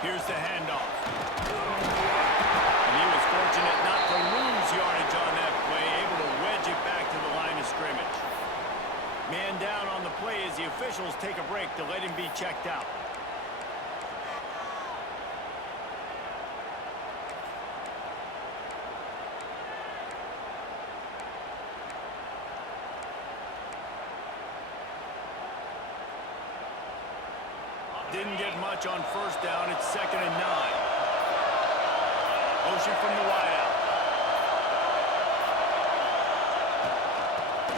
Here's the handoff. And he was fortunate not to lose yardage on that play, able to wedge it back to the line of scrimmage. Man down on the play as the officials take a break to let him be checked out. Didn't get much on first down. It's 2nd and 9. Motion from the wideout.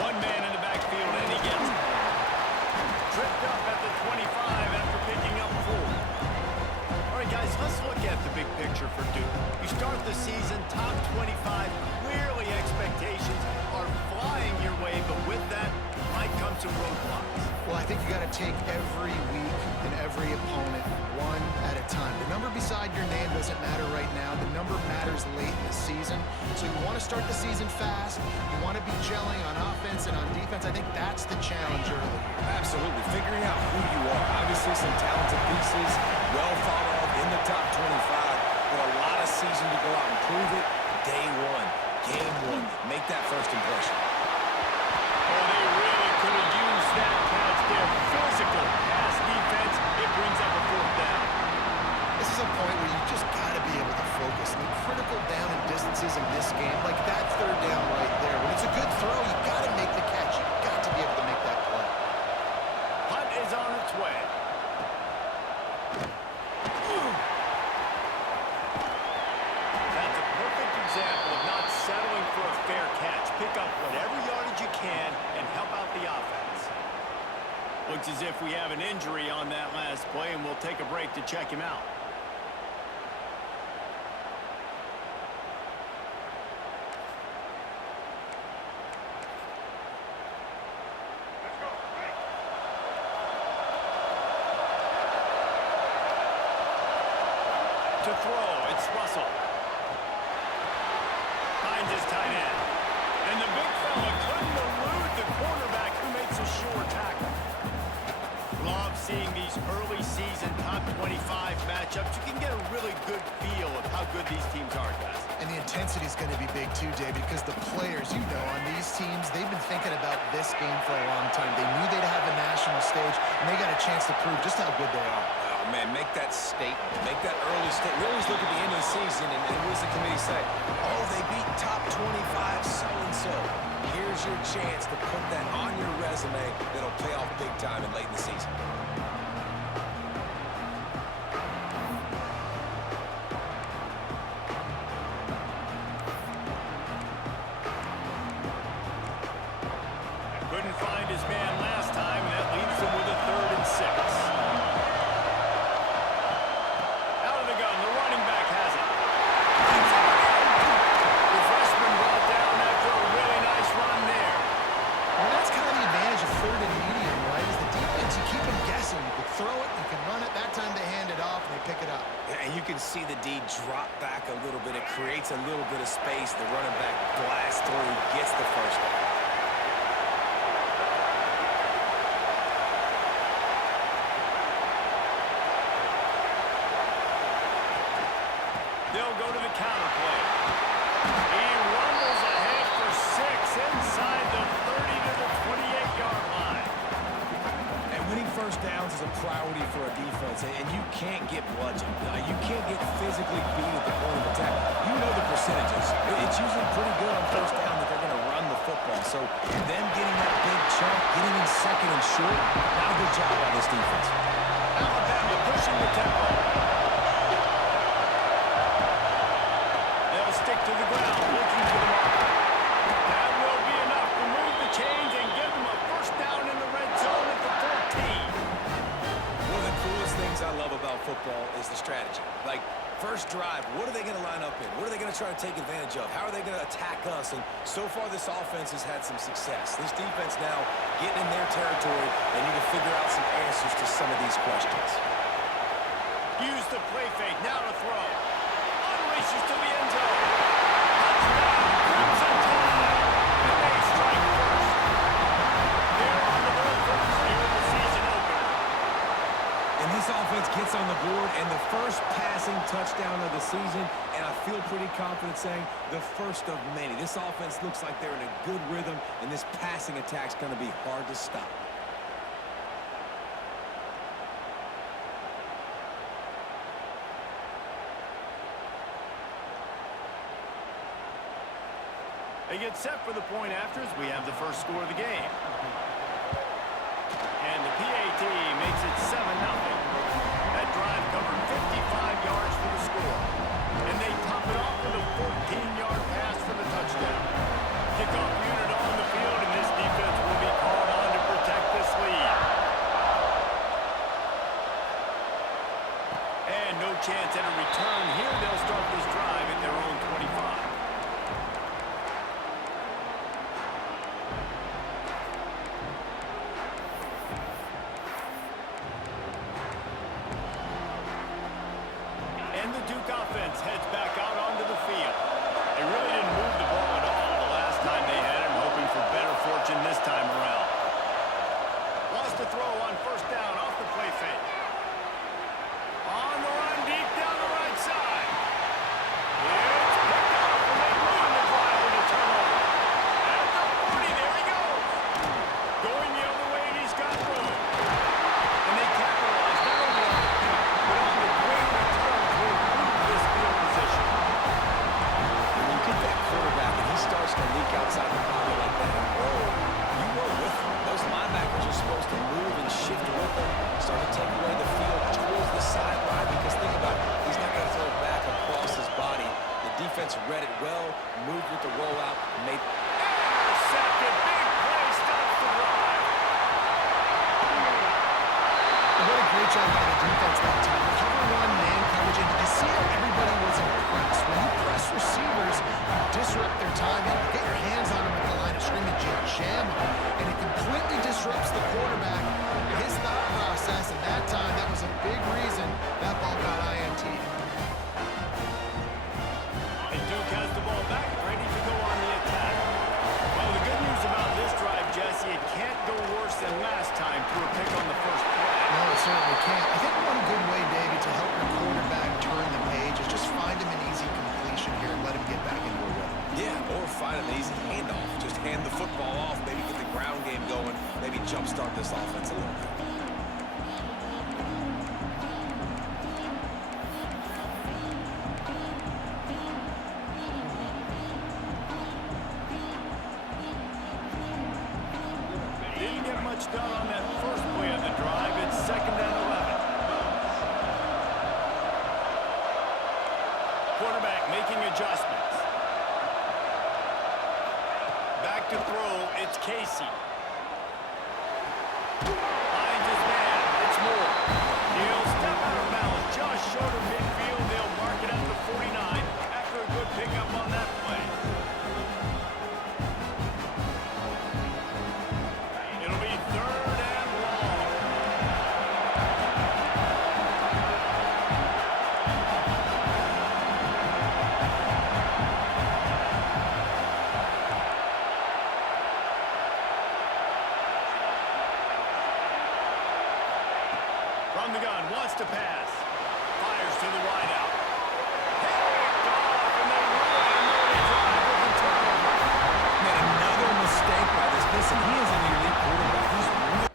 One man in the backfield, and he gets it. Tripped up at the 25 after picking up 4. All right, guys, let's look at the big picture for Duke. You start the season top 25. Clearly, expectations are flying your way, but with that might come some roadblocks. Well, I think you got to take every week and every opponent one at a time. The number beside your name doesn't matter right now. The number matters late in the season. So you want to start the season fast. You want to be gelling on offense and on defense. I think that's the challenge early. Absolutely. Figuring out who you are. Obviously, some talented pieces, well thought of in the top 25, but a lot of season to go out and prove it. Day one, game one. Make that first impression. Oh, they really could have used that catch there. Physical pass defense. It brings up a 4th down. This is a point where you just got to be able to focus. I mean, critical down and distances in this game, like that 3rd down right there. When it's a good throw, you got to make the catch. You got to be able to make that play. Hunt is on its way. That's a perfect example of not settling for a fair catch. Pick up whatever yardage you can and help out the offense. Looks as if we have an injury on that last play, and we'll take a break to check him out. To throw, it's Russell. Finds his tight end. And the big fella couldn't elude the cornerback who makes a sure tackle. Love seeing these early season top 25 matchups. You can get a really good feel of how good these teams are, guys. And the intensity is going to be big too, David, because the players, you know, on these teams, they've been thinking about this game for a long time. They knew they'd have a national stage, and they got a chance to prove just how good they are. Oh, man, make that statement. Make that early statement. We always look at the end of the season, and what does the committee say? Oh, they beat top 25 so-and-so. Here's your chance to put that on your resume that'll pay off big time and late in the season. Couldn't find his man last time, and that leaves him with a 3rd and 6. Out of the gun, the running back has it. The freshman brought down after a really nice run there. Well, that's kind of the advantage of 3rd and medium, right? Is the defense, you keep them guessing. You can throw it, you can run it. That time they hand it off, and they pick it up. Yeah, and you can see the D drop back a little bit. It creates a little bit of space. The running back blasts through, gets the first down. They'll go to the counter play. He rumbles ahead for 6 inside the 30 to the 28-yard line. And winning first downs is a priority for a defense, and you can't get bludgeoned. You can't get physically beat at the point of attack. You know the percentages. It's usually pretty good on first down that they're going to run the football. So them getting that big chunk, getting in 2nd and short, not a good job by this defense. Alabama pushing the tempo. They'll stick to the ground, looking for the mark. That will be enough to move the chains and give them a first down in the red zone at the 14. One of the coolest things I love about football is the strategy. Like, first drive, what are they going to line up in? What are they going to try to take advantage of? How are they going to attack us? And so far, this offense has had some success. This defense now getting in their territory. They need to figure out some answers to some of these questions. Use the play fake, now to throw. Unleashes to the end zone. Touchdown, Crimson Tide. And they strike first. They're on the road first here in the season opener. And this offense gets on the board, and the first passing touchdown of the season, and I feel pretty confident saying the first of many. This offense looks like they're in a good rhythm, and this passing attack's going to be hard to stop. They get set for the point afters. We have the first score of the game. And the PAT makes it 7-0. That drive covered 55 yards for the score. And they top it off with a 14-yard pass for the touchdown. Kickoff unit on the field, and this defense will be called on to protect this lead. And no chance at a return here. They'll start this drive at their own 25. And the Duke offense heads back out onto the field. They really didn't move the ball at all the last time they had it, hoping for better fortune this time around. Wants to throw on first down off the play fake. On the run deep down the right side. It's picked off, and they ruin the drive with a turnover. At the 40, there he goes. Going the other way, and he's got room. And they capitalize not only on the pick, but on the great return to improve this field position. When you get that quarterback and he starts to leak outside the pocket like that and roll, you roll with him. Those linebackers are supposed to move and shift with him, start to take away the field towards the sideline, because think about it, he's not going to throw it back across his body. The defense read it well, moved with the rollout, made... Intercepted, big play, stops the drive. What a great job by the defense that time. Cover one, man coverage, and did you see how everybody was impressed? When you press receivers, you disrupt their timing, you get your hands on them at the line of scrimmage, you jam them, and it completely disrupts the quarterback, his thought process, and that time, that was a big reason that ball got INT'd. And Duke has the ball back, ready to go on the attack. Well, the good news about this drive, Jesse, it can't go worse than last time through a pick on the first play. No, it certainly can't. I think one good way, Davey, to help your quarterback turn the page is just find him an easy completion here and let him get back into a rhythm. Yeah, or find an easy handoff. Just hand the football off, maybe get the ground game going, maybe jumpstart this offense a little bit. Didn't get much done on that first play of the drive. It's 2nd and 11. Quarterback making adjustments. Back to throw, it's Casey. Finds his man, it's Moore. He'll step out of bounds just short of midfield. They'll mark it at the 49 after a good pickup on that play. It'll be 3rd and long. From the gun, wants to pass. Fires to the wideout. Picked off, and they run an early drive with a turnover. Man, another mistake by this. Listen, he is an elite quarterback. He's really...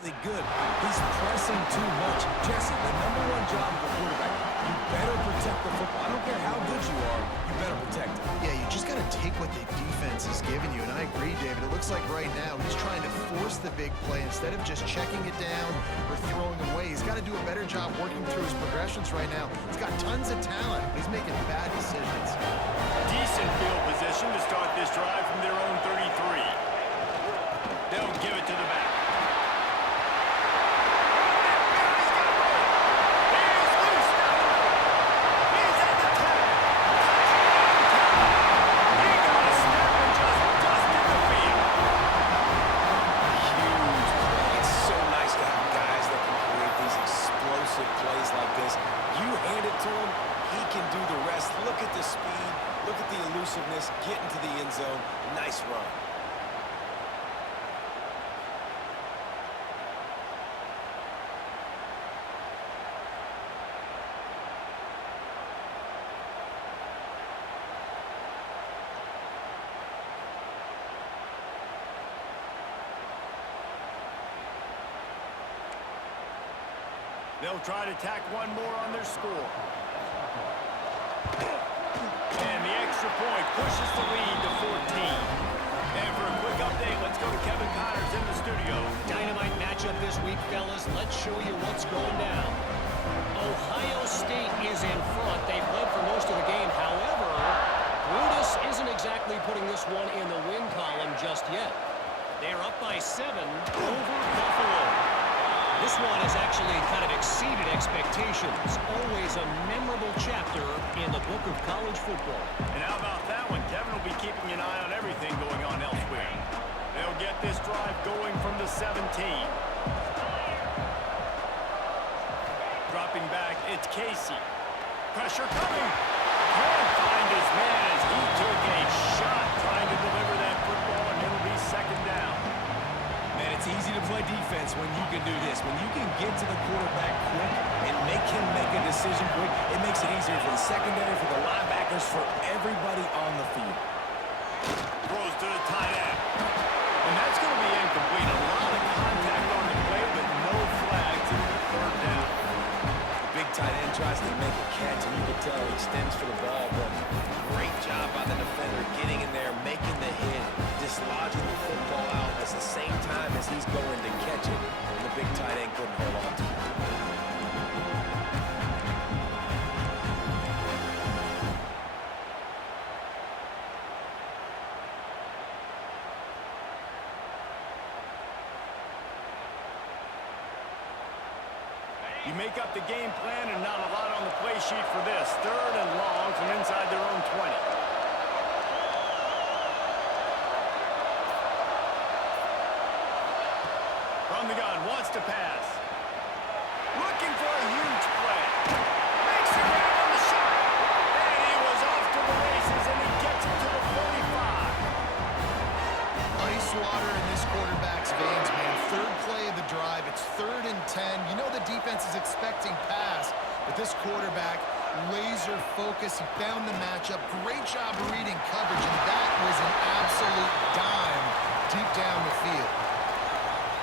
Good. He's pressing too much. Jesse, the number one job of a quarterback, you better protect the football. I don't care how good you are, you better protect it. Yeah, you just got to take what the defense is giving you, and I agree, David. It looks like right now he's trying to force the big play instead of just checking it down or throwing away. He's got to do a better job working through his progressions right now. He's got tons of talent, but he's making bad decisions. Decent field position to start this drive from their own 33. They'll give it to the back. Plays like this, you hand it to him, he can do the rest. Look at the speed, look at the elusiveness, get into the end zone. Nice run. They'll try to tack one more on their score. And the extra point pushes the lead to 14. And for a quick update, let's go to Kevin Connors in the studio. Dynamite matchup this week, fellas. Let's show you what's going down. Ohio State is in front. They've led for most of the game. However, Brutus isn't exactly putting this one in the win column just yet. They're up by 7 over Buffalo. This one has actually kind of exceeded expectations. Always a memorable chapter in the book of college football. And how about that one? Kevin will be keeping an eye on everything going on elsewhere. They'll get this drive going from the 17. Dropping back, it's Casey. Pressure coming. Can't find his man as he took a shot trying to deliver that football, and it'll be second down. Man, it's easy to play defense when you can do this. When you can get to the quarterback quick and make him make a decision quick, it makes it easier for the secondary, for the linebackers, for everybody on the field. Throws to the tight end. And that's going to be incomplete. A lot of contact on the play, but no flags. It'll be third down. The big tight end tries to make a catch, and you can tell he extends for the ball, but great job by the defender getting in there, making the hit, dislodging the football out at the same time as he's going to catch it, and the big tight end couldn't hold on to it. You make up the game plan and not a lot on the play sheet for this. Third and long from inside their own 20. From the gun, wants to pass. Looking for a huge play. Makes the grab on the shot. And he was off to the races, and he gets it to the 45. Ice water in this quarterback's veins, man. Third play of the drive. It's 3rd and 10. You know the defense is expecting pass, but this quarterback, laser focus. He found the matchup. Great job reading coverage, and that was an absolute dime deep down the field.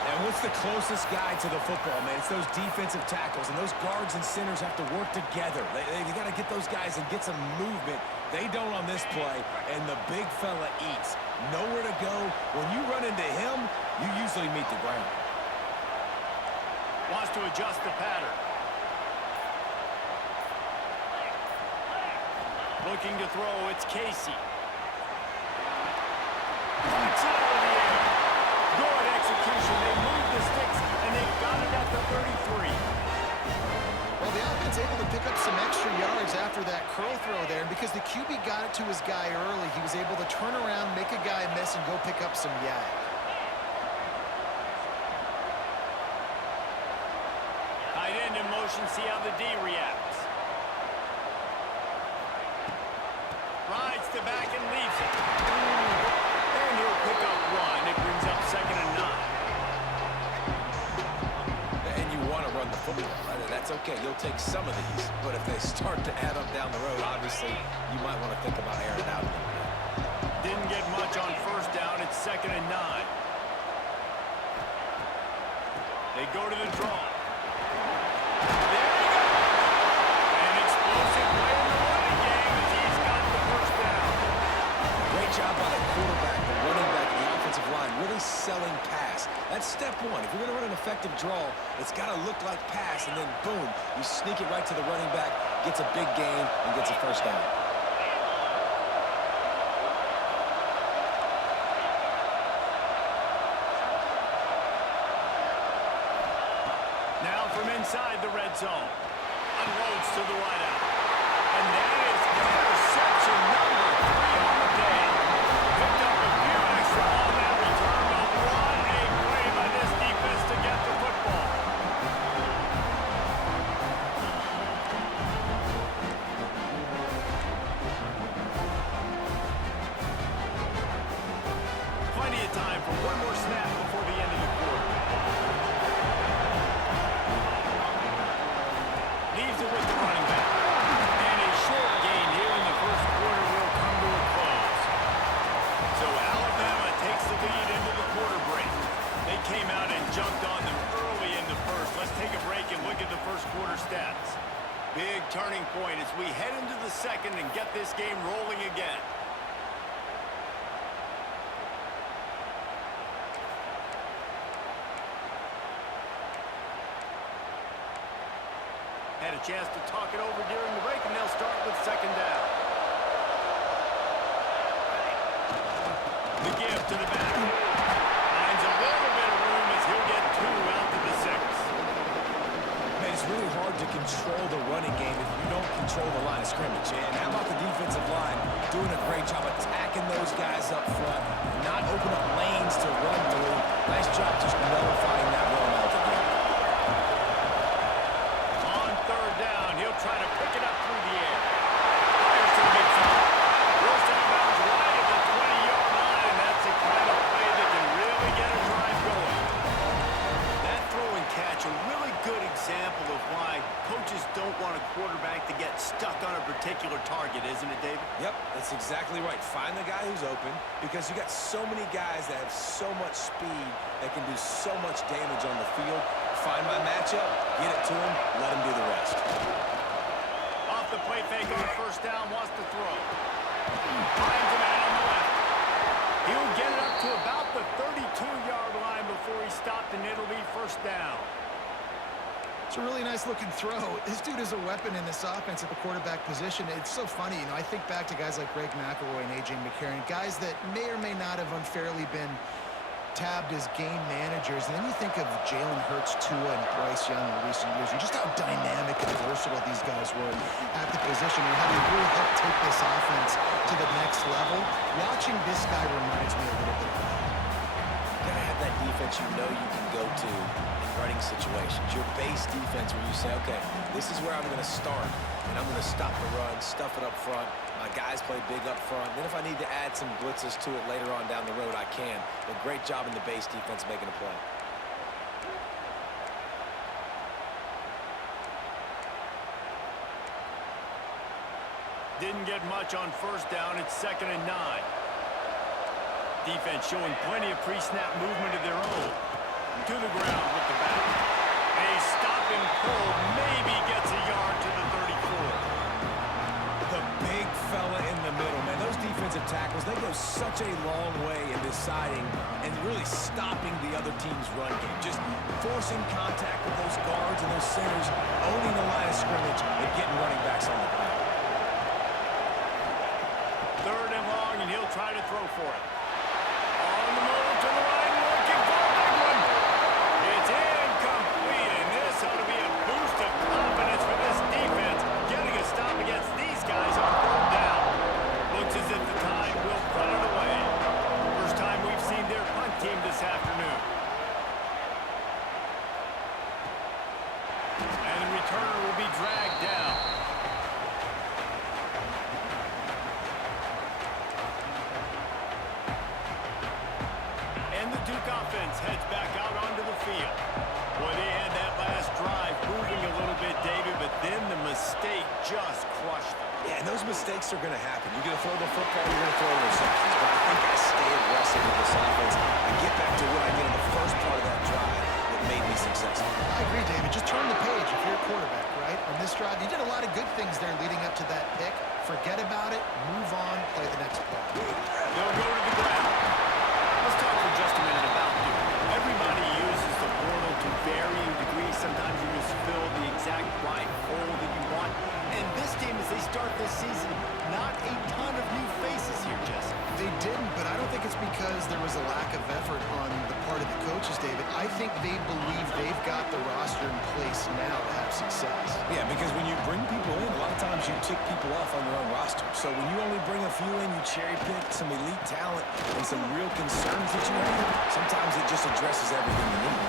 And what's the closest guy to the football, man? It's those defensive tackles, and those guards and centers have to work together. They got to get those guys and get some movement. They don't on this play, and the big fella eats. Nowhere to go. When you run into him, you usually meet the ground. Wants to adjust the pattern. Looking to throw, it's Casey. Puts it out of the air. Good execution. They move the sticks, and they've got it at the 33. Well, the offense able to pick up some extra yards after that curl throw there, and because the QB got it to his guy early, he was able to turn around, make a guy miss, and go pick up some yak. Tight end in motion, see how the D reacts. Rides to back and leaves it. And he'll pick up 1. It brings up 2nd and 9. And you want to run the football, right? And that's okay. You'll take some of these. But if they start to add up down the road, obviously, you might want to think about airing it out a little bit. Didn't get much on 1st down. It's 2nd and 9. They go to the draw. There he goes. An explosive play in the running game as he's got the first down. Great job by the quarterback, the running back, and the offensive line, really selling pass. That's step one. If you're going to run an effective draw, it's got to look like pass, and then boom, you sneak it right to the running back, gets a big gain, and gets a first down. Now from inside the red zone. Unloads to the wideout. And that is interception number 3 on the day. Picked up a few extra on that return, but what a play by this defense to get the football. Plenty of time for one more snap before the end of the quarter. Leaves it with the running back. And a short gain here in the first quarter will come to a close. So Alabama takes the lead into the quarter break. They came out and jumped on them early in the first. Let's take a break and look at the first quarter stats. Big turning point as we head into the second and get this game rolling again. Had a chance to talk it over during the break, and they'll start with second down. The give to the back. Finds a little bit of room as he'll get 2 out to the 6. Man, it's really hard to control the running game if you don't control the line of scrimmage. And how about the defensive line doing a great job attacking those guys up front, not open up lanes to run through. Nice job just nullifying that run altogether. He'll try to pick it up through the air. Fires to the midfield. Goes down bounds right at the 20-yard line, and that's the kind of play that can really get a drive going. That throw and catch, a really good example of why coaches don't want a quarterback to get stuck on a particular target, isn't it, David? Yep, that's exactly right. Find the guy who's open because you got so many guys that have so much speed that can do so much damage on the field. Find my matchup, get it to him, let him do the rest. Off the play fake on first down, wants to throw. Finds a man on the left. He'll get it up to about the 32-yard line before he stopped, and it'll be first down. It's a really nice-looking throw. This dude is a weapon in this offense at the quarterback position. It's so funny, you know, I think back to guys like Greg McElroy and A.J. McCarron, guys that may or may not have unfairly been tabbed as game managers. And then you think of Jalen Hurts, Tua, and Bryce Young in recent years, and just how dynamic and versatile these guys were at the position and how they really helped take this offense to the next level. Watching this guy reminds me a little bit of that. You gotta have that defense you know you can go to in running situations. Your base defense where you say, okay, this is where I'm gonna start, and I'm gonna stop the run, stuff it up front. My guys play big up front. Then if I need to add some blitzes to it later on down the road, I can. But great job in the base defense making a play. Didn't get much on first down. It's 2nd and 9. Defense showing plenty of pre-snap movement of their own. To the ground with the back. A stop and pull maybe gets a yard to the 34. The big fella in the middle, man. Those defensive tackles, they go such a long way in deciding and really stopping the other team's run game. Just forcing contact with those guards and those centers, owning the line of scrimmage, and getting running backs on the ground. 3rd and long, and he'll try to throw for it. On the move to the right, looking for a big one. It's incomplete, and this ought to be a boost of confidence for this defense, getting a stop against these guys on 3rd down. Looks as if the Tide will punt it away. First time we've seen their punt team this afternoon. And the returner will be dragged down. And the Duke offense heads back out onto the field. Boy, they had that last drive moving a little bit, David, but then the mistake just crushed them. Yeah, and those mistakes are going to happen. You're going to throw the football, you're going to throw interceptions. But I think I stay aggressive with this offense. I get back to what I did in the first part of that drive. The that made me successful. I agree, David. Just turn the page if you're a quarterback, right? On this drive, you did a lot of good things there leading up to that pick. Forget about it, move on, play the next play. They'll go to the ground. Let's talk for just a minute about Duke. Everybody uses the portal to varying degrees. Sometimes you just fill the exact right hole that you want. And this team, as they start this season, not a ton of new faces here, Jesse. They didn't, but I don't think it's because there was a lack of effort on the part of the coaches, David. I think they believe they've got the roster in place now to have success. Yeah, because when you bring people in, a lot of times you tick people off on your own roster. So when you only bring a few in, you cherry pick some elite talent and some real concerns that you have, sometimes it just addresses everything you need.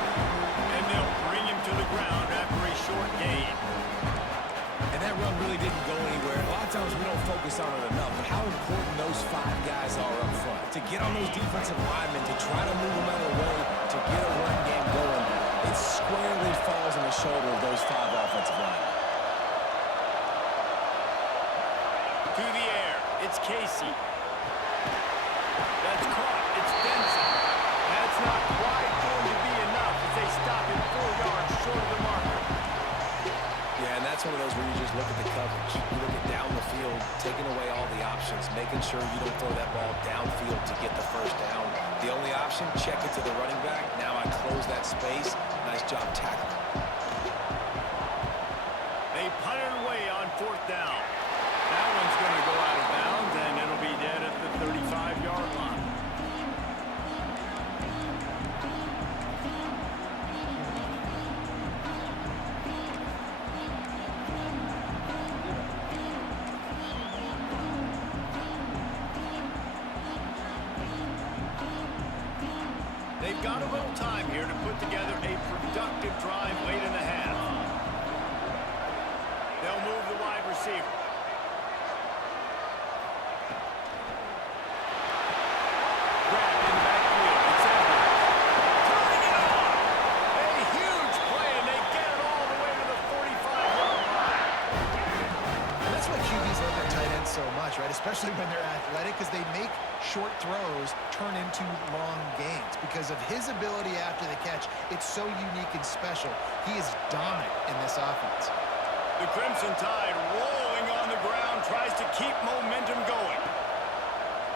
And they'll bring him to the ground after a short gain. And that run really didn't go anywhere. A lot of times we don't focus on it enough, but how important those 5 guys are up front. To get on those defensive linemen, to try to move them out of the way, to get a run game going, it squarely falls on the shoulder of those 5 offensive linemen. To the air, it's Casey. That's caught, it's Benson. That's not quite going to be enough as they stop him 4 yards short of the marker. Yeah, and that's one of those where you just look at the coverage. You look at down the field, taking away all the options, making sure you don't throw that ball downfield to get the first down. The only option, check it to the running back. Now I close that space. Nice job tackling. They punt it away on 4th down. That one's going to go out of bounds, and it'll be dead at the 35-yard line. They've got a little time here to put together a productive drive late in the half. They'll move the wide receiver. Grabbed in the backfield. It's Edwards. Turning it on. A huge play, and they get it all the way to the 45-yard line. And that's why QBs love their tight ends so much, right? Especially when they're athletic, because they make short throws turn into long gains. Because of his ability after the catch, it's so unique and special. He is dominant in this offense. The Crimson Tide rolling on the ground, tries to keep momentum going.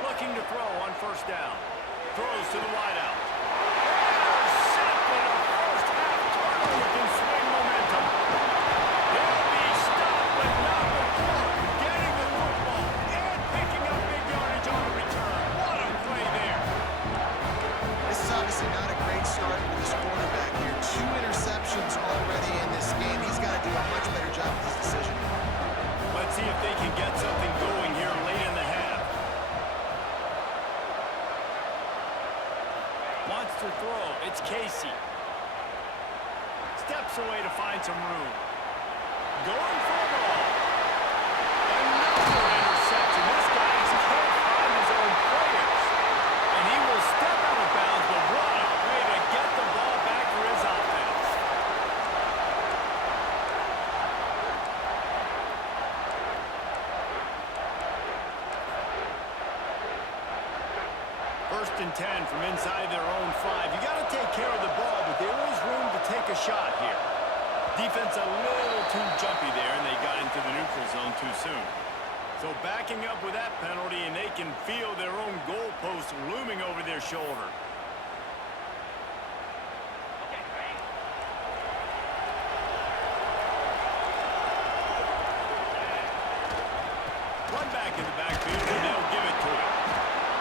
Looking to throw on 1st down. Throws to the wideout. Intercepted. A first half turnover can swing momentum. They'll be stopped, but not before getting the football and picking up big yardage on the return. What a play there. This is obviously not a great start for this quarterback here. 2 interceptions already in this game. He's got to do a much better job with his decision. Let's see if they can get something going here late in the half. Wants to throw. It's Casey. Steps away to find some room. Going for the ball. Another interception. This guy can't find his own players. And he will step out of bounds, but what a way to get the ball back for his offense. First and 10 from inside their own 5. You got to take care of the ball, but there is room to take a shot here. Defense a little too jumpy there, and they got into the neutral zone too soon. So backing up with that penalty, and they can feel their own goalpost looming over their shoulder. Run back in the backfield, and they'll give it to him.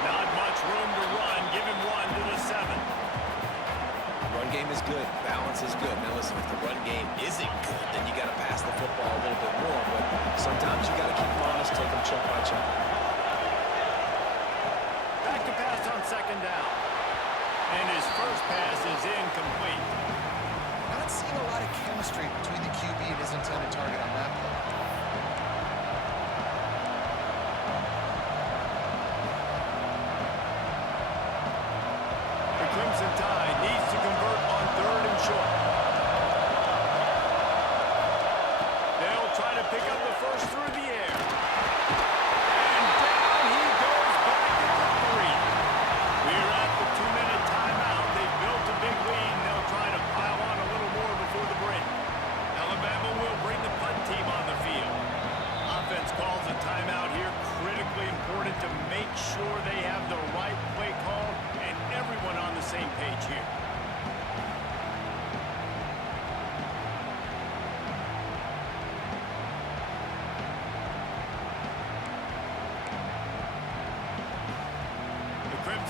Not much room to run. Give him 1 to the 7. Run game is good. Balance is good. Now listen, if the run game isn't good, then you got to pass the football a little bit more. But sometimes you got to keep them honest, take them chunk by chunk. Back to pass on 2nd down. And his first pass is incomplete. Not seeing a lot of chemistry between the QB and his intended target on that play. The Crimson Tide needs to convert on 3rd and short. They'll try to pick up the first through the air. And down he goes back at the 3. We're at the 2-minute timeout. They built a big lead, and they'll try to pile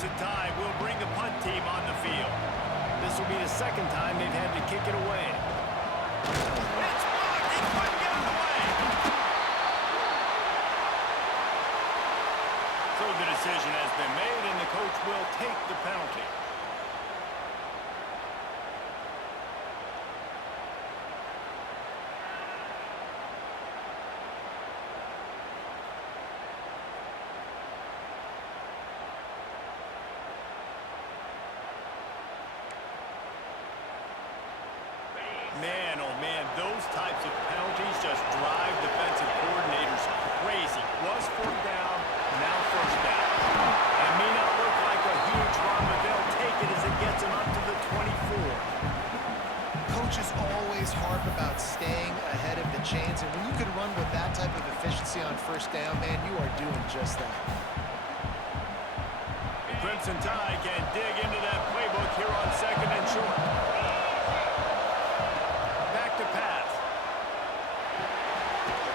Crimson Tide will bring the punt team on the field. This will be the second time they've had to kick it away. It's blocked. He couldn't get it away. So the decision has been made, and the coach will take the penalty. Man, oh man, those types of penalties just drive defensive coordinators crazy. Was fourth down, now first down. It may not look like a huge run, but they'll take it as it gets them up to the 24. Coaches always harp about staying ahead of the chains, and when you can run with that type of efficiency on first down, man, you are doing just that. The Crimson Tide can dig into that playbook here on second and short. To pass.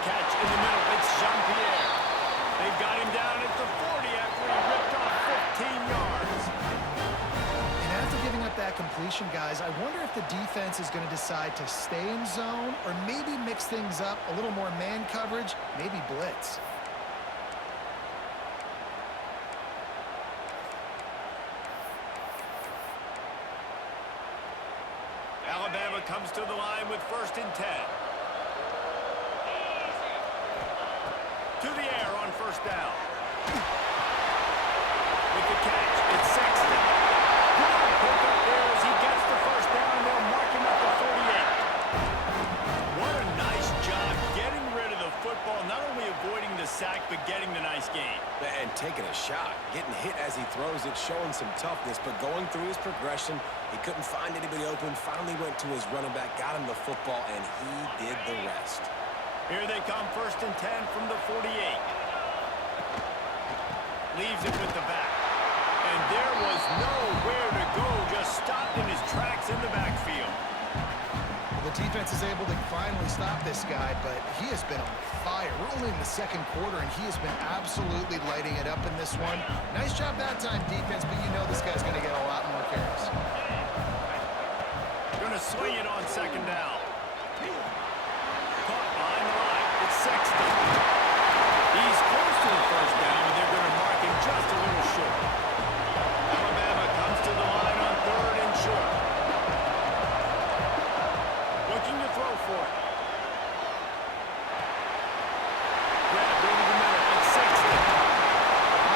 Catch in the middle. It's Jean-Pierre. They've got him down at the 40 after he ripped off 15 yards. And after giving up that completion, guys, I wonder if the defense is going to decide to stay in zone or maybe mix things up, a little more man coverage, maybe blitz. Alabama comes to the line with 1st and 10. To the air on first down. With the catch, it's Sexton. Good pick up there as he gets the first down. They'll mark him at the 48. What a nice job getting rid of the football, not only avoiding the sack, but getting the nice gain. And taking a shot, getting hit as he throws it, showing some toughness, but going through his progression, he couldn't find anybody open, finally went to his running back, got him the football, and he did the rest. Here they come, 1st and 10 from the 48. Leaves it with the back. And there was nowhere to go, just stopped in his tracks in the backfield. The defense is able to finally stop this guy, but he has been on fire. We're only in the second quarter, and he has been absolutely lighting it up in this one. Nice job that time, defense, but you know this guy's going to get a lot more carries. Going to swing it on second down. Caught behind the line. It's Sexton. He's close to the first down, and they're going to mark him just a little short. Alabama comes to the line on 3rd and short. Looking to throw for it. Grabbed into the middle. It's Sexton.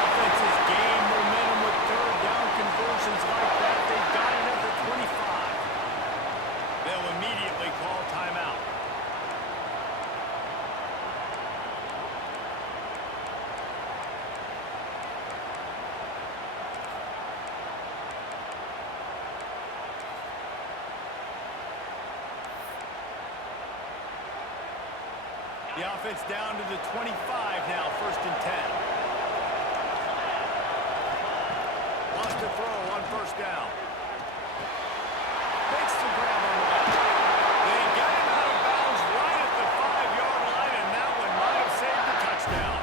Offenses gain momentum with 3rd down conversions like that. They've got it at the 25. They'll immediately call timeout. The offense down to the 25 now, 1st and 10. Wants to throw on first down. Makes the grab on the left. They got him out of bounds right at the 5-yard line, and that one might have saved the touchdown.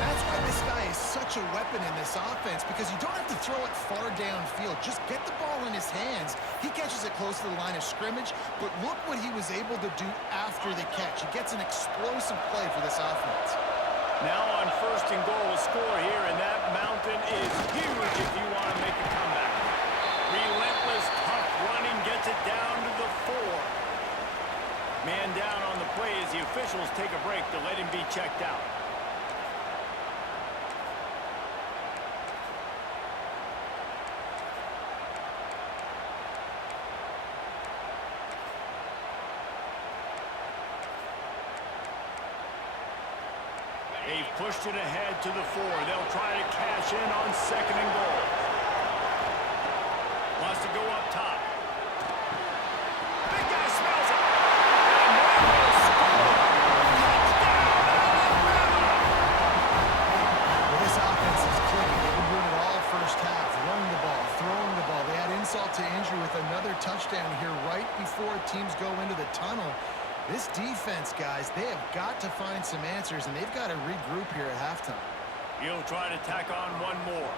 That's why this guy is such a weapon in this offense, because you don't have to throw it far downfield. Just get the ball in his hands. He catches it close to the line of scrimmage, but look what he was able to do after the catch. He gets an explosive play for this offense. Now on 1st and goal, a score here, and that mountain is huge if you want to make a comeback. Relentless, tough running gets it down to the 4. Man down on the play as the officials take a break to let him be checked out. They've pushed it ahead to the 4. They'll try to cash in on 2nd and goal. Wants to go up top. Big guy smells it. And they will score. Touchdown, Alabama! Well, this offense is clicking. They've been doing it all first half. Running the ball, throwing the ball. They had insult to injury with another touchdown here right before teams go into the tunnel. This defense, guys, they have got to find some answers, and they've got to regroup here at halftime. He'll try to tack on one more.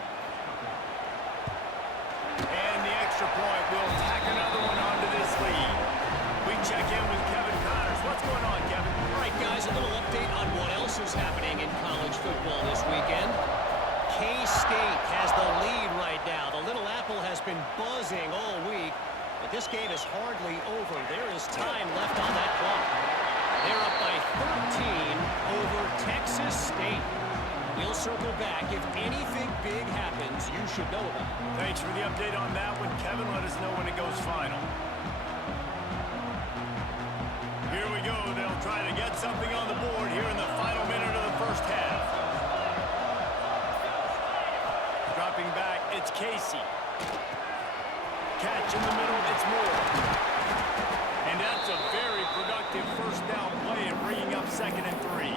State has the lead right now. The Little Apple has been buzzing all week, but this game is hardly over. There is time left on that clock. They're up by 13 over Texas State. We'll circle back. If anything big happens, you should know about it. Thanks for the update on that one, Kevin. Let us know when it goes final. Here we go. They'll try to get something on the board here in the final minute of the first half. Dropping back, it's Casey. Catch in the middle, it's Moore. And that's a very productive first down play and bringing up 2nd and 3.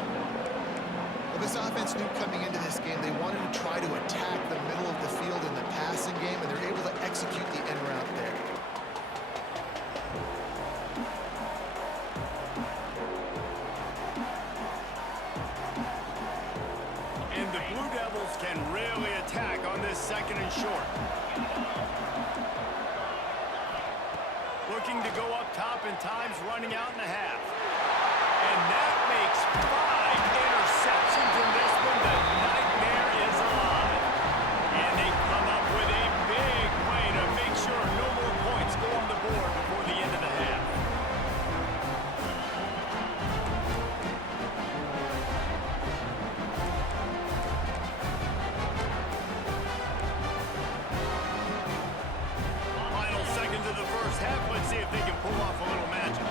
Well, this offense knew coming into this game they wanted to try to attack the middle of the field in the passing game, and they're able to execute the end route there. And the Blue Devils can really attack on this 2nd and short. Looking to go up top, and time's running out in the half. And that makes 5 interceptions in this one. The nightmare is alive. And they come up with a big play to make sure no more points go on the board before the end of the half. Final seconds of the first half. Let's see if they can pull off a little magic.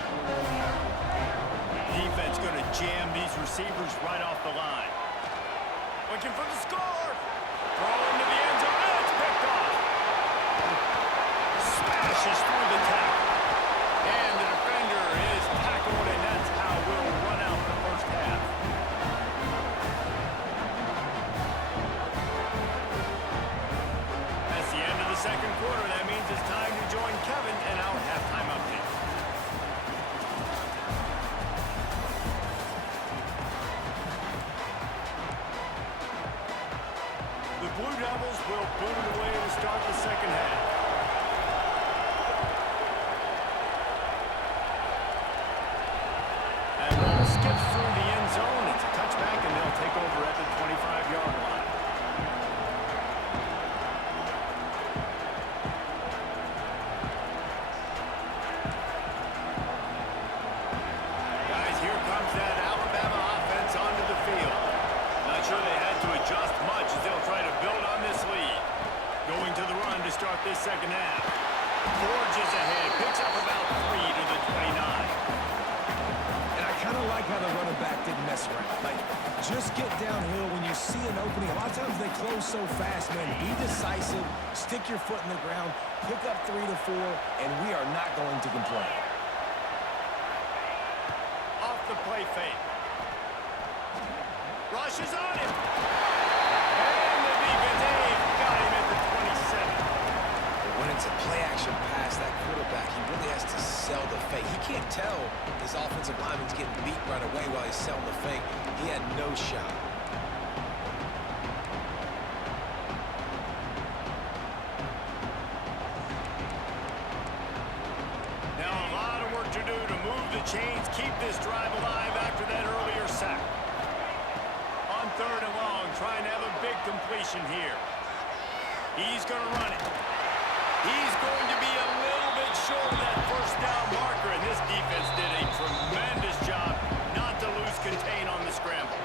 Defense going to jam these receivers right off the line. Looking for the score. Throw into the end zone. And it's picked off. Smashes through the tackle. And the defender is tackled, and that's how we'll run out the first half. That's the end of the second quarter. That means it's time to join Kevin and our halftime update. The Blue Devils will boot it away to start the second half. And ball skips through the end zone. It's a touchback, and they'll take over at the 25-yard line. Guys, here comes that Alabama offense onto the field. Not sure they had to adjust much as they'll try to build on this lead. Going to the run to start this second half. Forges ahead, picks up about 3 to the 29. And I kind of like how the running back didn't mess around. Like, just get downhill when you see an opening. A lot of times they close so fast, man. Be decisive, stick your foot in the ground, pick up 3 to 4, and we are not going to complain. Off the play fake. Rushes on him. And the defense got him at the 27. When it's a play-action pass, that quarterback, he really has to sell the fake. He can't tell his offensive lineman's getting beat right away while he's selling the fake. He had no shot. Now a lot of work to do to move the chains, keep this drive alive after that earlier sack. On 3rd and long, trying to have a big completion here. He's going to run it. He's going to be a little bit short of that first down marker, and this defense did a tremendous job not to lose contain on the scramble.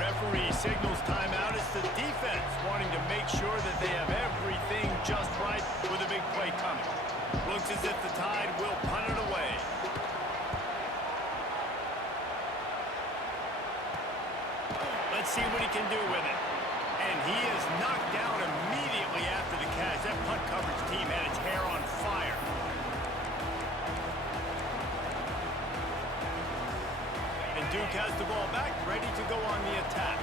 Referee signals timeout. It's the defense wanting to make sure that they have everything just right with a big play coming. Looks as if the Tide will punt it away. Let's see what he can do with it. And he is knocked down immediately after the catch. That punt coverage team had its hair on fire. And Duke has the ball back, ready to go on the attack.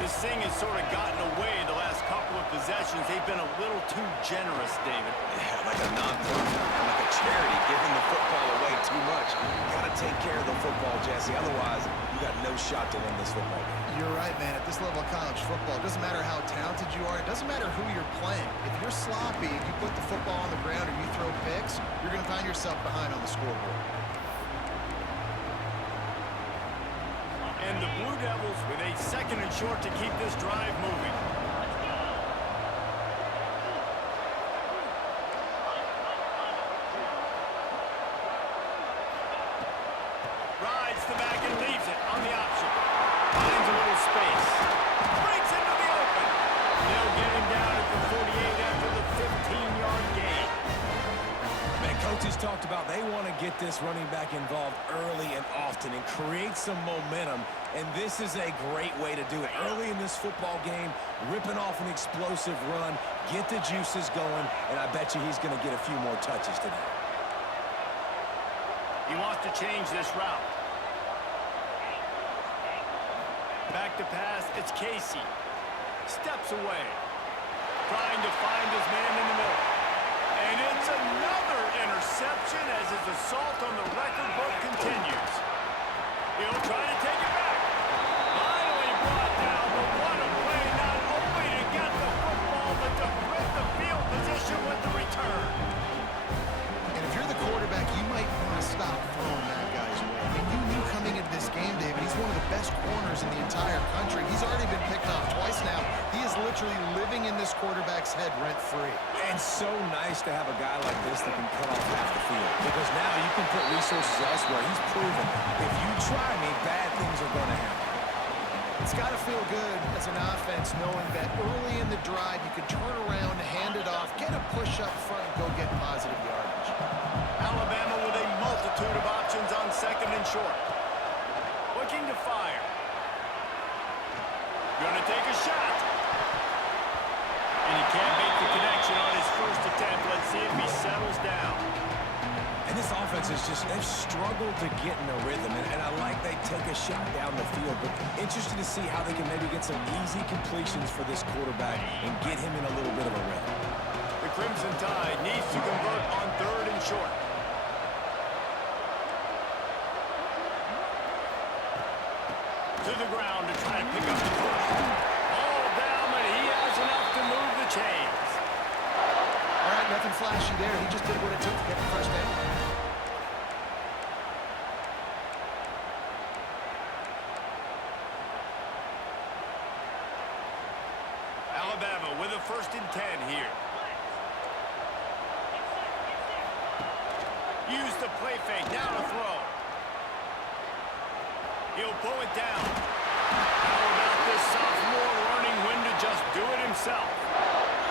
This thing has sort of gotten away the last couple of possessions. They've been a little too generous, David. Yeah, like a non-profit, like a charity, giving the football away too much. You got to take care of the football, Jesse. Otherwise, you got no shot to win this football game. You're right, man. At this level of college football, it doesn't matter how talented you are. It doesn't matter who you're playing. If you're sloppy and you put the football on the ground or you throw picks, you're going to find yourself behind on the scoreboard. And the Blue Devils with a 2nd and short to keep this drive moving. talked about they want to get this running back involved early and often and create some momentum, and this is a great way to do it. Early in this football game, ripping off an explosive run, get the juices going, and I bet you he's going to get a few more touches today. He wants to change this route. Back to pass, it's Casey. Steps away. Trying to find his man in the middle. And it's another interception as his assault on the record book continues. He'll try to take it back. Finally brought down, but what a play, not only to get the football, but to flip the field position with the return. And if you're the quarterback, you might want to stop throwing that guy's way. I mean, you knew coming into this game, David, he's one of the best corners in the entire country. He's already been picked off twice now. He is literally living in this quarterback's head rent-free. And so nice to have a guy like this that can cut off half the field, because now you can put resources elsewhere. He's proven if you try me, bad things are going to happen. It's got to feel good as an offense knowing that early in the drive you can turn around, hand it off, get a push up front, and go get positive yardage. Alabama with a multitude of options on second and short. Looking to fire. Gonna take a shot. And he can't make the connection on his first attempt. Let's see if he settles down. And this offense is just, they've struggled to get in a rhythm, and I like they take a shot down the field, but interested to see how they can maybe get some easy completions for this quarterback and get him in a little bit of a rhythm. The Crimson Tide needs to convert on third and short. To the ground to try to pick up the first. All down, but he has enough to move the chains. All right, nothing flashy there. He just did what it took to get the first down. Alabama with a 1st and 10 here. Use the play fake, now to throw. He'll pull it down. How about this sophomore learning when to just do it himself?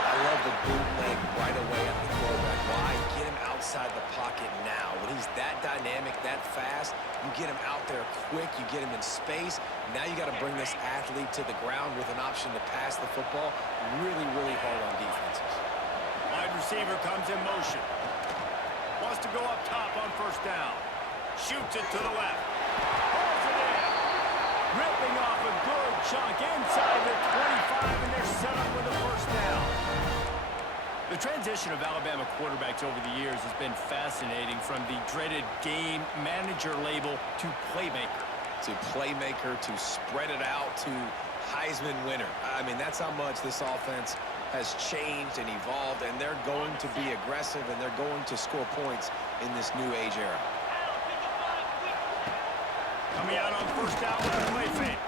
I love the bootleg right away at the quarterback. Why? Get him outside the pocket now. When he's that dynamic, that fast, you get him out there quick, you get him in space. Now you got to bring this athlete to the ground with an option to pass the football. Really, really hard on defenses. Wide receiver comes in motion. Wants to go up top on 1st down. Shoots it to the left. Pulls it in. Ripping off a good chunk inside the 25, and they're set up with a 1st down. The transition of Alabama quarterbacks over the years has been fascinating, from the dreaded game manager label to playmaker. To playmaker, to spread it out, to Heisman winner. I mean, that's how much this offense has changed and evolved, and they're going to be aggressive, and they're going to score points in this new age era. Coming out on 1st down with a play fake.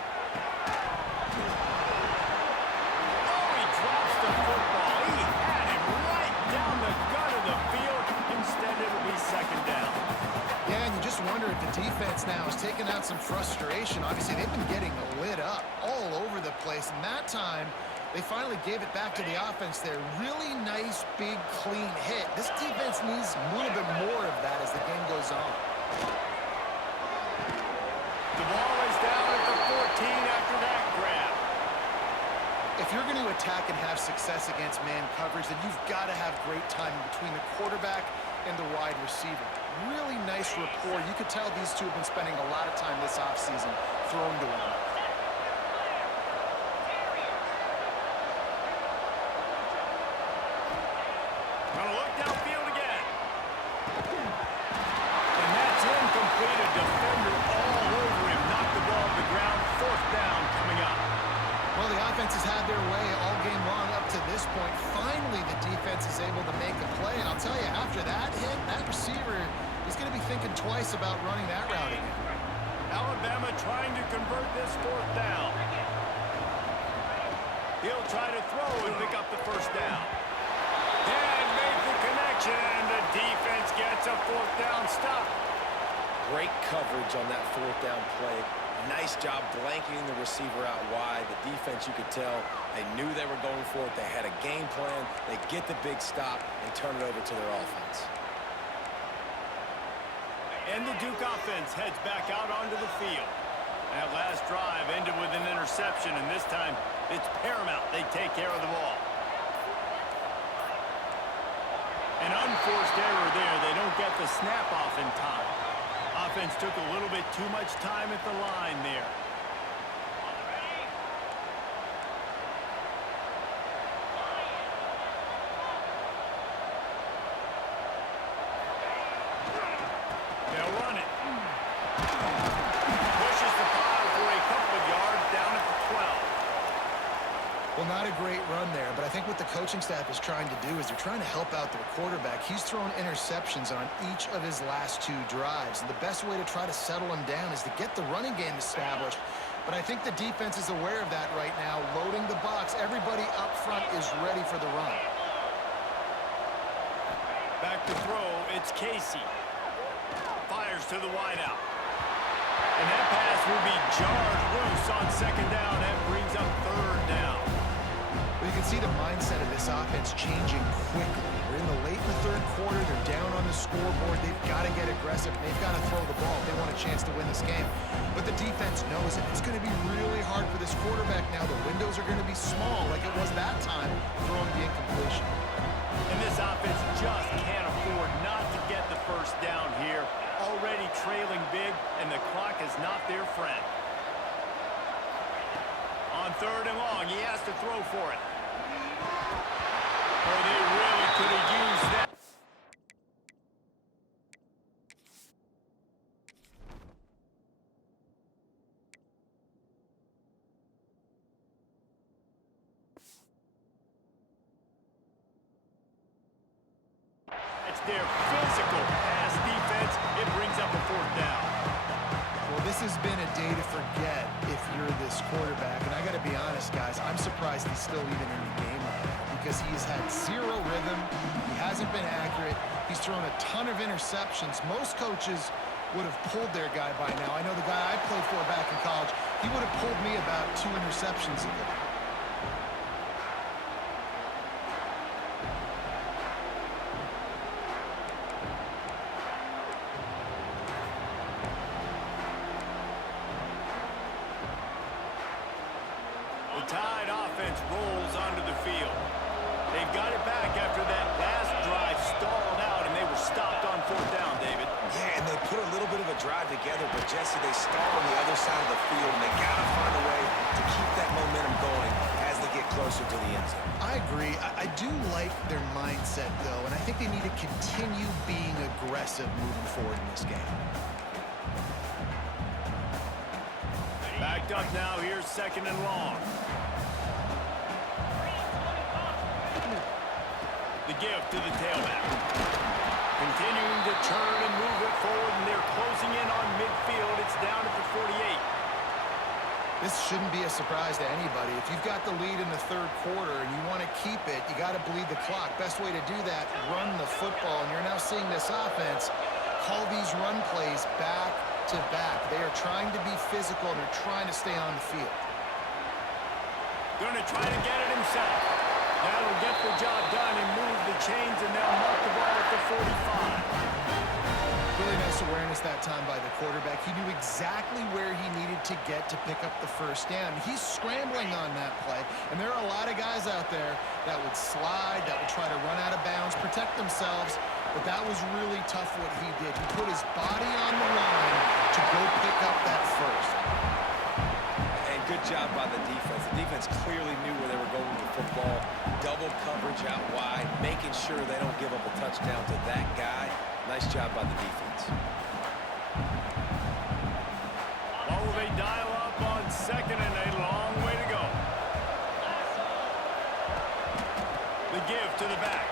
Oh, he drops the football. He had him right down the gut of the field. Instead, it'll be 2nd down. Yeah, and you just wonder if the defense now is taking out some frustration. Obviously, they've been getting lit up all over the place, and that time they finally gave it back to the offense there. Really nice, big, clean hit. This defense needs a little bit more of that as the game goes on. The ball is down at the 14 after that grab. If you're going to attack and have success against man coverage, then you've got to have great timing between the quarterback and the wide receiver. Really nice rapport. You could tell these two have been spending a lot of time this offseason throwing to one another. Gonna look downfield again. And that's incomplete. A defender all over him. Knocked the ball to the ground. 4th down coming up. Well, the offense has had their way all game long up to this point. Finally, the defense is able to make a play. And I'll tell you, after that hit, that receiver is going to be thinking twice about running that route again. Alabama trying to convert this 4th down. He'll try to throw and pick up the 1st down. And make the connection, and the defense gets a 4th down stop. Great coverage on that 4th down play. Nice job blanketing the receiver out wide. The defense, you could tell, they knew they were going for it. They had a game plan. They get the big stop and turn it over to their offense. And the Duke offense heads back out onto the field. That last drive ended with an interception, and this time it's paramount they take care of the ball. An unforced error there. They don't get the snap off in time. Offense took a little bit too much time at the line there. They'll run it. Pushes the pile for a couple of yards down at the 12. Well, not a great run there, but I think what the coaching staff is trying to do is they're trying to help out their quarterback. He's thrown interceptions on each of his last 2 drives, and the best way to try to settle him down is to get the running game established. But I think the defense is aware of that right now, loading the box. Everybody up front is ready for the run. Back to throw, it's Casey. Fires to the wideout. And that pass will be jarred loose on second down. That brings up third down. Well, you can see the mindset of this offense changing quickly. We're in the late in the third quarter. They're down on the scoreboard. They've got to get aggressive. They've got to throw the ball if they want a chance to win this game. But the defense knows it. It's going to be really hard for this quarterback now. The windows are going to be small like it was that time throwing the incompletion. And this offense just can't afford not to get the first down here. Already trailing big, and the clock is not their friend. On third and long, he has to throw for it. Oh, they really could have used that. It's their physical pass defense. It brings up a fourth down. Well, this has been a day to forget if you're this quarterback. And I got to be honest, guys, I'm surprised he's still even in the game right now because he has had zero rhythm. He hasn't been accurate. He's thrown a ton of interceptions. Most coaches would have pulled their guy by now. I know the guy I played for back in college, he would have pulled me about 2 interceptions ago. The Tide offense rolls onto the field. They've got it back after that last drive stalled out, and they were stopped on fourth down, David. Yeah, and they put a little bit of a drive together, but Jesse, they stall on the other side of the field, and they got to find a way to keep that momentum going as they get closer to the end zone. I agree. I do like their mindset, though, and I think they need to continue being aggressive moving forward in this game. Backed up now, here's second and long. The give to the tailback. Continuing to turn and move it forward, and they're closing in on midfield. It's down at the 48. This shouldn't be a surprise to anybody. If you've got the lead in the third quarter and you want to keep it, you got to bleed the clock. Best way to do that, run the football. And you're now seeing this offense call these run plays back to back. They are trying to be physical, and they're trying to stay on the field. Going to try to get it himself. That'll get the job done and move the chains, and they'll mark the ball at the 45. Really nice awareness that time by the quarterback. He knew exactly where he needed to get to pick up the first down. He's scrambling on that play, and there are a lot of guys out there that would slide, that would try to run out of bounds, protect themselves, but that was really tough what he did. He put his body on the line to go pick up that first. And good job by the defense. The defense clearly knew where they were going with the football. Double coverage out wide, making sure they don't give up a touchdown to that guy. Nice job by the defense. Oh, they dial up on second, and a long way to go. The give to the back.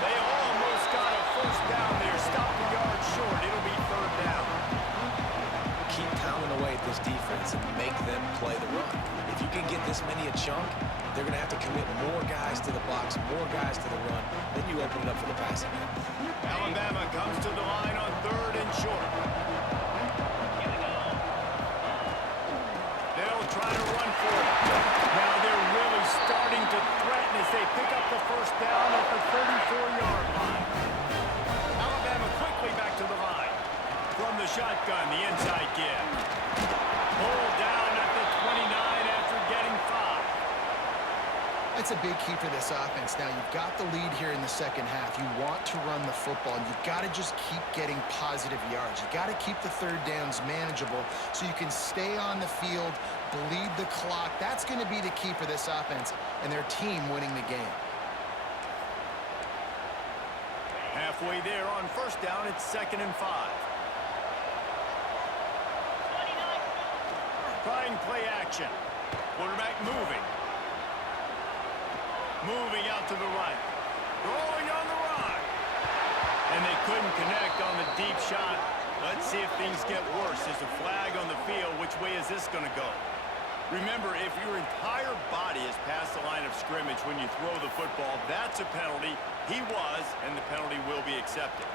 They almost got a first down there. Stop the yard short. It'll be third down. Keep pounding away at this defense and make them play the run. If you can get this many a chunk, they're going to have to commit more guys to the box, more guys to the run. Then you open it up for the passing game. Alabama comes to the line on third and short. They'll try to run for it. Now they're really starting to threaten as they pick up the first down at the 34-yard line. Alabama quickly shotgun, the inside give. Pulled down at the 29 after getting 5. That's a big key for this offense. Now, you've got the lead here in the second half. You want to run the football, and you've got to just keep getting positive yards. You've got to keep the third downs manageable so you can stay on the field, bleed the clock. That's going to be the key for this offense and their team winning the game. Halfway there on first down, it's 2nd and 5. Trying play action. Quarterback moving. Moving out to the right. Throwing on the run. And they couldn't connect on the deep shot. Let's see if things get worse. There's a flag on the field. Which way is this going to go? Remember, if your entire body is past the line of scrimmage when you throw the football, that's a penalty. He was, and the penalty will be accepted.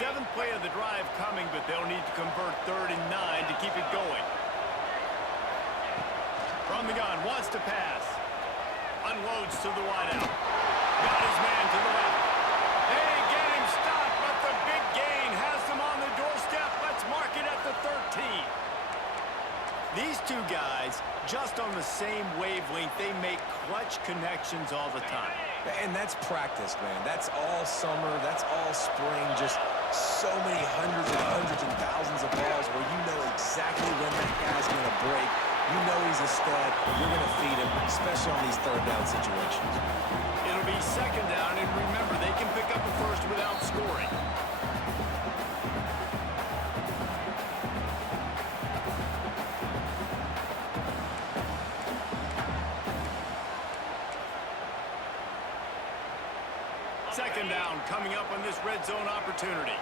7th play of the drive coming, but they'll need to convert 3rd and 9 to keep it going. From the gun, wants to pass. Unloads to the wideout. Got his man to the left. They get him stopped, but the big gain has them on the doorstep. Let's mark it at the 13. These two guys, just on the same wavelength, they make clutch connections all the time. And that's practice, man. That's all summer. That's all spring. Just so many hundreds and thousands of balls where you know exactly when that guy's going to break. You know he's a stud, and you're going to feed him, especially on these third down situations. It'll be 2nd down, and remember, they can pick up a first without scoring. Second down coming up on this red zone opportunity.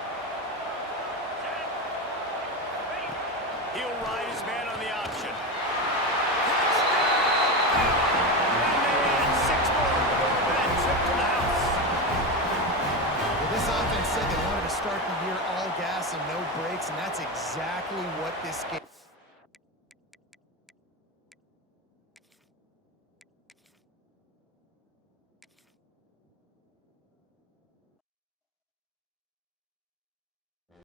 He'll ride his man on the option. And they add 6 more for that trip to the house. Well, this offense said they wanted to start the year all gas and no brakes, and that's exactly what this game